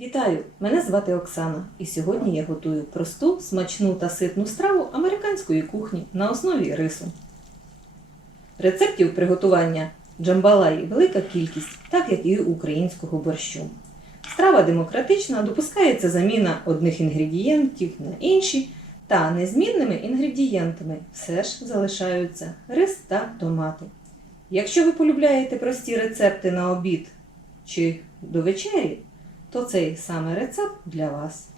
Вітаю! Мене звати Оксана, і сьогодні я готую просту, смачну та ситну страву американської кухні на основі рису. Рецептів приготування джамбалаї велика кількість, так як і українського борщу. Страва демократична, допускається заміна одних інгредієнтів на інші, та незмінними інгредієнтами все ж залишаються рис та томати. Якщо ви полюбляєте прості рецепти на обід чи до вечері, то цей саме рецепт для вас.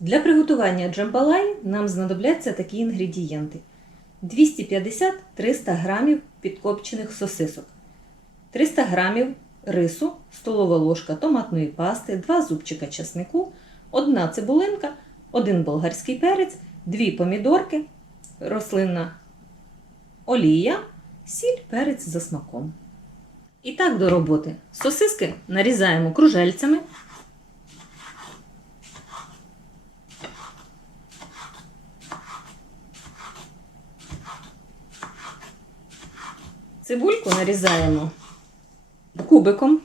Для приготування джамбалаї нам знадобляться такі інгредієнти: 250-300 грамів підкопчених сосисок, 300 грамів рису, столова ложка томатної пасти, 2 зубчика часнику, 1 цибулинка, 1 болгарський перець, 2 помідорки, рослинна олія, сіль, перець за смаком. І так до роботи. Сосиски нарізаємо кружельцями. Цибульку нарізаємо кубиком.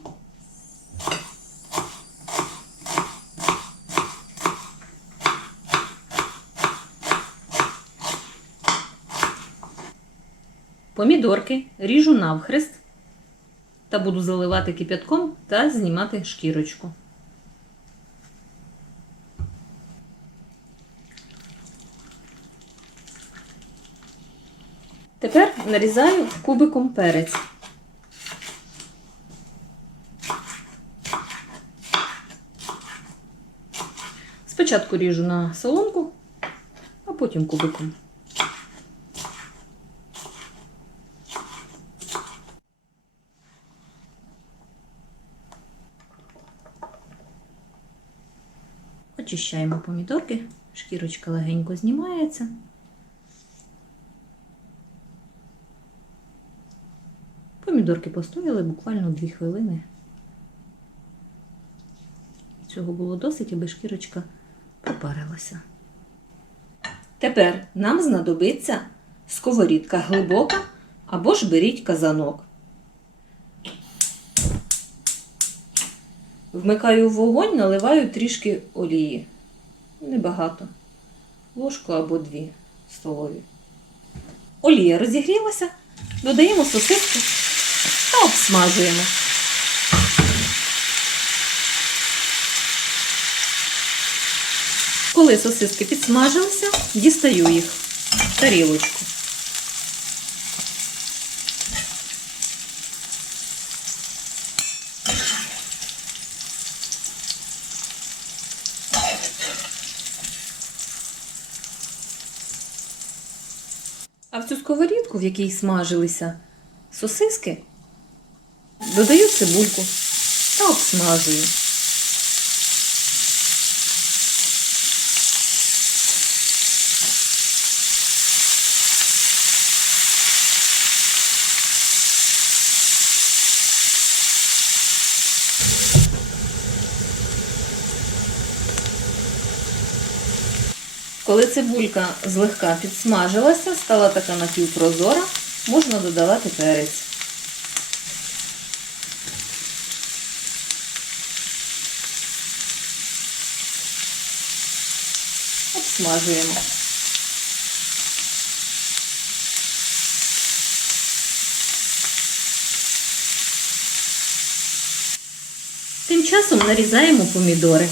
Помідорки ріжу навхрест та буду заливати кип'ятком та знімати шкірочку. Тепер нарізаю кубиком перець. Спочатку ріжу на соломку, а потім кубиком. Очищаємо помідорки, шкірочка легенько знімається. Помідорки постояли буквально 2 хвилини. Цього було досить, аби шкірочка пропарилася. Тепер нам знадобиться сковорідка глибока або ж беріть казанок. Вмикаю вогонь, наливаю трішки олії. Небагато. Ложку або дві столові. Олія розігрілася, додаємо сосиску та обсмажуємо. Коли сосиски підсмажилися, дістаю їх в тарілочку. А в цю сковорідку, в якій смажилися сосиски, додаю цибульку та обсмажую. Коли цибулька злегка підсмажилася, стала така напівпрозора, можна додавати перець. Обсмажуємо. Тим часом нарізаємо помідори.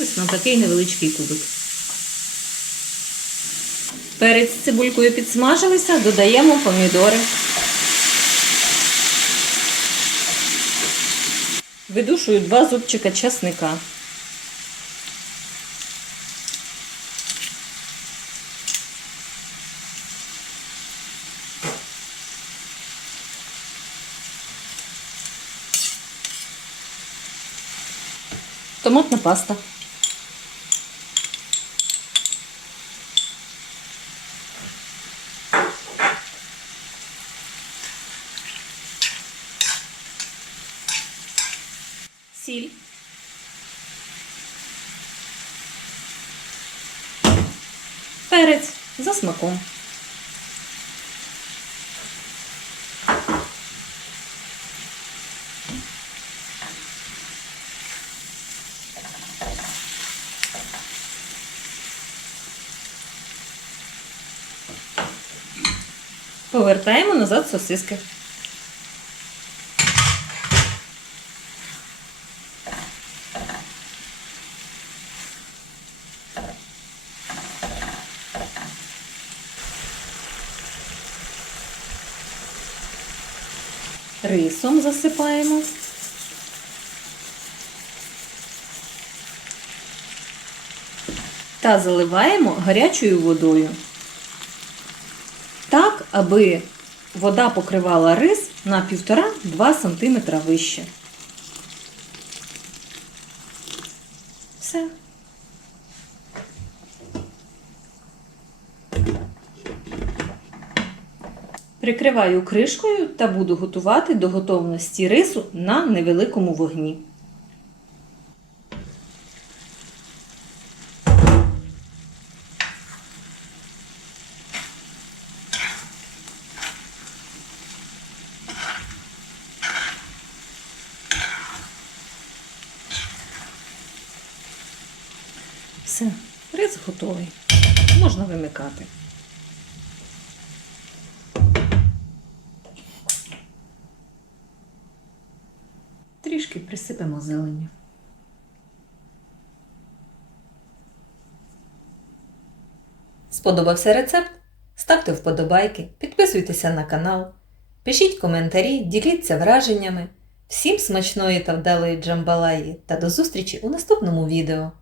Ось на такий невеличкий кубик. Перець з цибулькою підсмажилися, додаємо помідори. Видушую два зубчика часника. Томатна паста. Сіль. Перець. за смаком. Повертаємо назад сосиски. Рисом засипаємо. Та заливаємо гарячою водою. Так, аби вода покривала рис на 1,5-2 см вище. Все. Прикриваю кришкою та буду готувати до готовності рису на невеликому вогні. Все, рис готовий. Можна вимикати. Трішки присипемо зелені. Сподобався рецепт? Ставте вподобайки, підписуйтеся на канал, пишіть коментарі, діліться враженнями. Всім смачної та вдалої джамбалаї та до зустрічі у наступному відео!